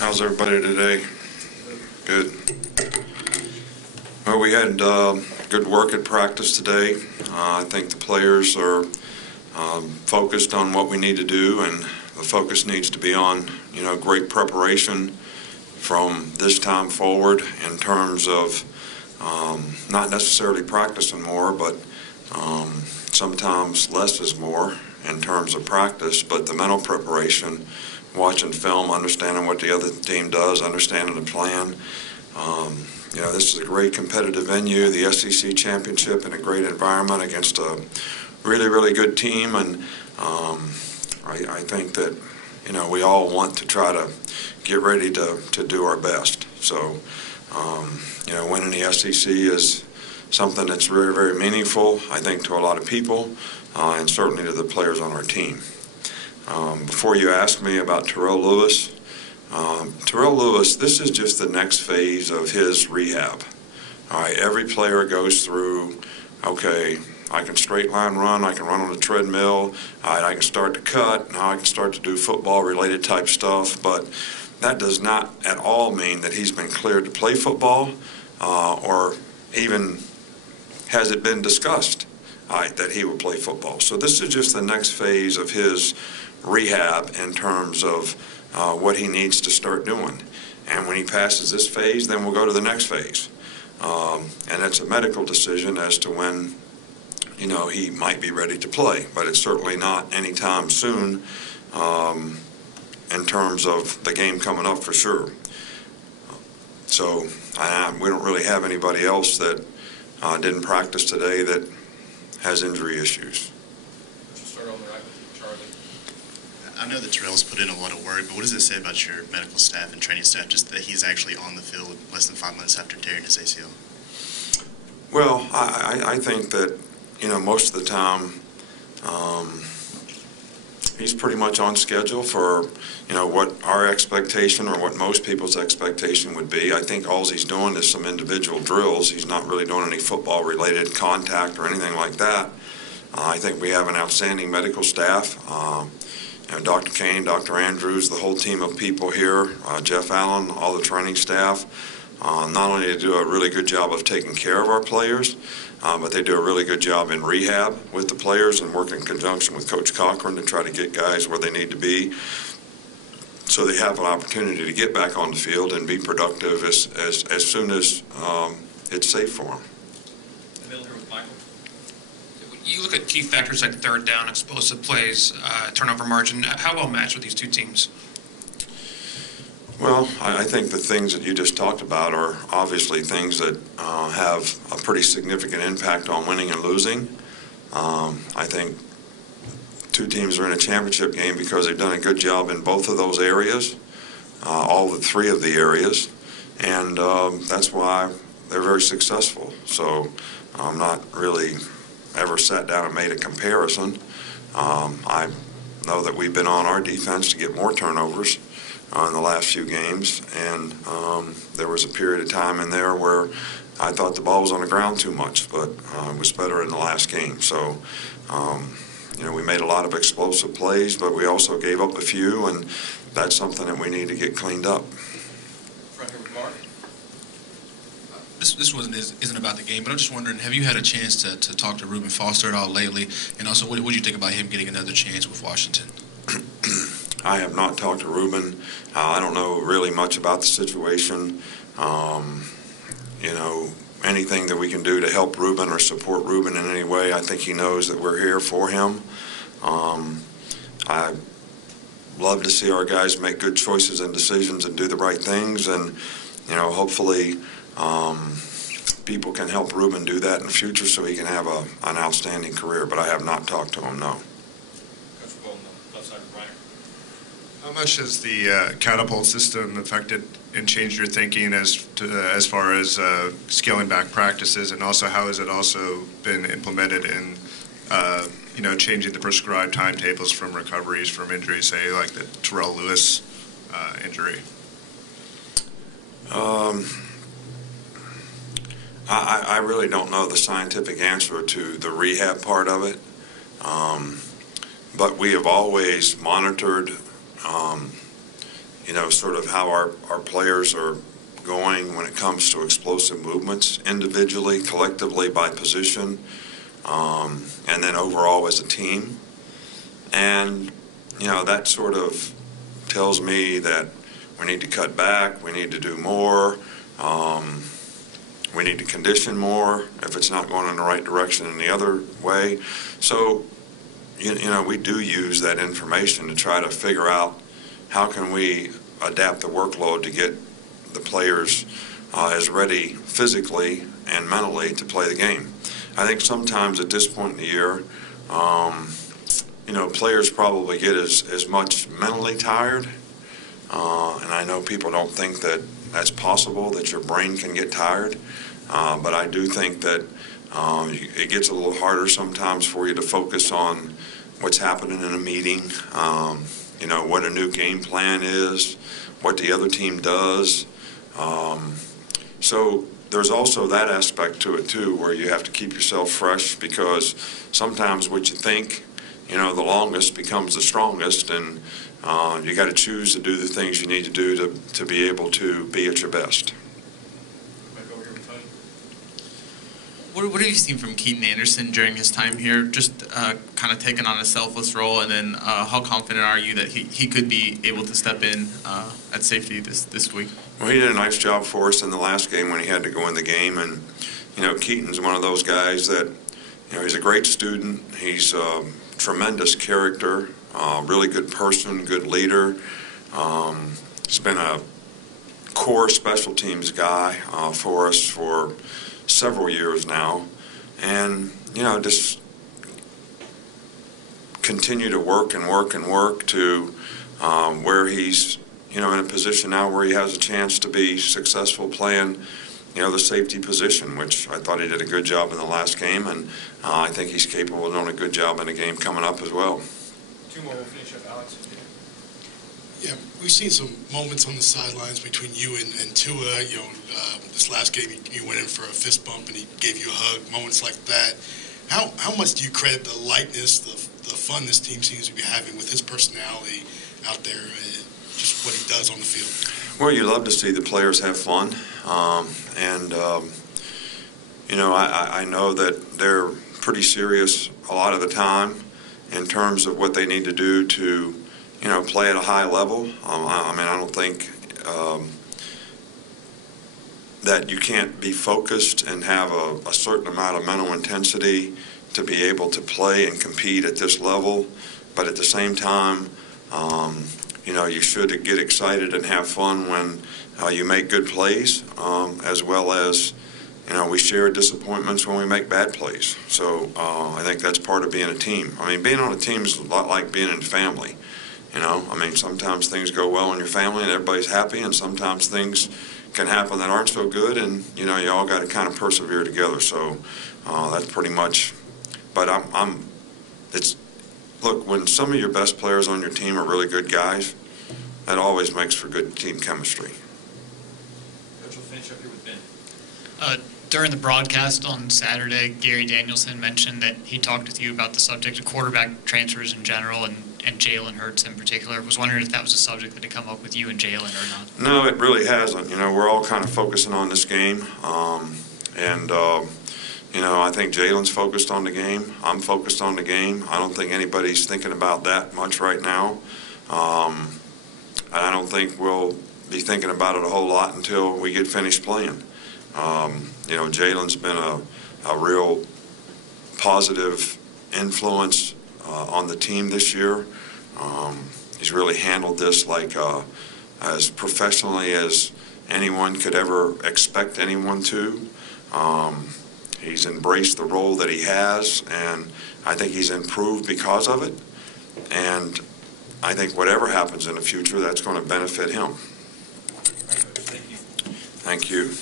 How's everybody today? Good. Well, we had good work at practice today. I think the players are focused on what we need to do, and the focus needs to be on, great preparation from this time forward in terms of not necessarily practicing more, but sometimes less is more in terms of practice, but the mental preparation, watching film, understanding what the other team does, understanding the plan. This is a great competitive venue, the SEC championship, in a great environment against a really, really good team, and I think that, we all want to try to get ready to do our best. So, winning the SEC is something that's very, very meaningful, I think, to a lot of people, and certainly to the players on our team. Before you ask me about Terrell Lewis, this is just the next phase of his rehab. All right, every player goes through, okay, I can straight line run, I can run on the treadmill, I can start to cut, now I can start to do football-related type stuff, but that does not at all mean that he's been cleared to play football, or even has it been discussed that he will play football. So this is just the next phase of his rehab in terms of what he needs to start doing. And when he passes this phase, then we'll go to the next phase. And it's a medical decision as to when, he might be ready to play. But it's certainly not anytime soon in terms of the game coming up for sure. So we don't really have anybody else that didn't practice today that has injury issues. I know that Terrell's put in a lot of work, but what does it say about your medical staff and training staff just that he's actually on the field less than 5 months after tearing his ACL? Well, I think that, most of the time he's pretty much on schedule for, what our expectation or what most people's expectation would be. I think all he's doing is some individual drills. He's not really doing any football-related contact or anything like that. I think we have an outstanding medical staff. Dr. Kane, Dr. Andrews, the whole team of people here, Jeff Allen, all the training staff, not only do a really good job of taking care of our players, but they do a really good job in rehab with the players and work in conjunction with Coach Cochran to try to get guys where they need to be so they have an opportunity to get back on the field and be productive as soon as it's safe for them. You look at key factors like third down, explosive plays, turnover margin. How well matched are these two teams? Well, I think the things that you just talked about are obviously things that have a pretty significant impact on winning and losing. I think two teams are in a championship game because they've done a good job in both of those areas, all the three of the areas, and that's why they're very successful. So I'm not really ever sat down and made a comparison. I know that we've been on our defense to get more turnovers in the last few games, and there was a period of time in there where I thought the ball was on the ground too much, but it was better in the last game. So, we made a lot of explosive plays, but we also gave up a few, and that's something that we need to get cleaned up. Right here with Mark. This isn't about the game, but I'm just wondering, have you had a chance to talk to Reuben Foster at all lately? And also, what do you think about him getting another chance with Washington? I have not talked to Reuben. I don't know really much about the situation. Anything that we can do to help Reuben or support Reuben in any way, I think he knows that we're here for him. I love to see our guys make good choices and decisions and do the right things, and hopefully people can help Reuben do that in the future so he can have an outstanding career. But I have not talked to him, no. How much has the catapult system affected and changed your thinking as far as scaling back practices, and also how has it also been implemented in changing the prescribed timetables from recoveries from injuries, say like the Terrell Lewis injury? I really don't know the scientific answer to the rehab part of it, but we have always monitored sort of how our players are going when it comes to explosive movements, individually, collectively, by position, and then overall as a team. And, that sort of tells me that we need to cut back, we need to do more, we need to condition more if it's not going in the right direction in the other way. So, we do use that information to try to figure out how can we adapt the workload to get the players as ready physically and mentally to play the game. I think sometimes at this point in the year, players probably get as much mentally tired, and I know people don't think that that's possible, that your brain can get tired, but I do think that it gets a little harder sometimes for you to focus on what's happening in a meeting, what a new game plan is, what the other team does. So there's also that aspect to it too, where you have to keep yourself fresh, because sometimes what you think, the longest becomes the strongest, and you got to choose to do the things you need to do to be able to be at your best. Back over here with Tony. What have you seen from Keaton Anderson during his time here? Just kind of taking on a selfless role, and then how confident are you that he could be able to step in at safety this week? Well, he did a nice job for us in the last game when he had to go in the game, and Keaton's one of those guys that he's a great student. He's a tremendous character, really good person, good leader. He's been a core special teams guy for us for several years now, and just continue to work and work and work to where he's in a position now where he has a chance to be successful playing the safety position, which I thought he did a good job in the last game, and I think he's capable of doing a good job in the game coming up as well. Two more, we'll finish up. Alex. Yeah, we've seen some moments on the sidelines between you and Tua. This last game you went in for a fist bump and he gave you a hug. Moments like that. How much do you credit the lightness, the fun this team seems to be having with his personality out there, just what he does on the field? Well, you love to see the players have fun, and I know that they're pretty serious a lot of the time in terms of what they need to do to play at a high level. I don't think that you can't be focused and have a certain amount of mental intensity to be able to play and compete at this level, but at the same time, you should get excited and have fun when you make good plays, as well as we share disappointments when we make bad plays. So I think that's part of being a team. Being on a team is a lot like being in a family. Sometimes things go well in your family and everybody's happy, and sometimes things can happen that aren't so good, and you all got to kind of persevere together. So that's pretty much. But look, when some of your best players on your team are really good guys, that always makes for good team chemistry. Coach will finish up here with Ben. During the broadcast on Saturday, Gary Danielson mentioned that he talked with you about the subject of quarterback transfers in general and Jalen Hurts in particular. I was wondering if that was a subject that had come up with you and Jalen or not. No, it really hasn't. We're all kind of focusing on this game. I think Jalen's focused on the game. I'm focused on the game. I don't think anybody's thinking about that much right now. I don't think we'll be thinking about it a whole lot until we get finished playing. Jalen's been a real positive influence on the team this year. He's really handled this like as professionally as anyone could ever expect anyone to. He's embraced the role that he has, and I think he's improved because of it. And I think whatever happens in the future, that's going to benefit him. Thank you. Thank you.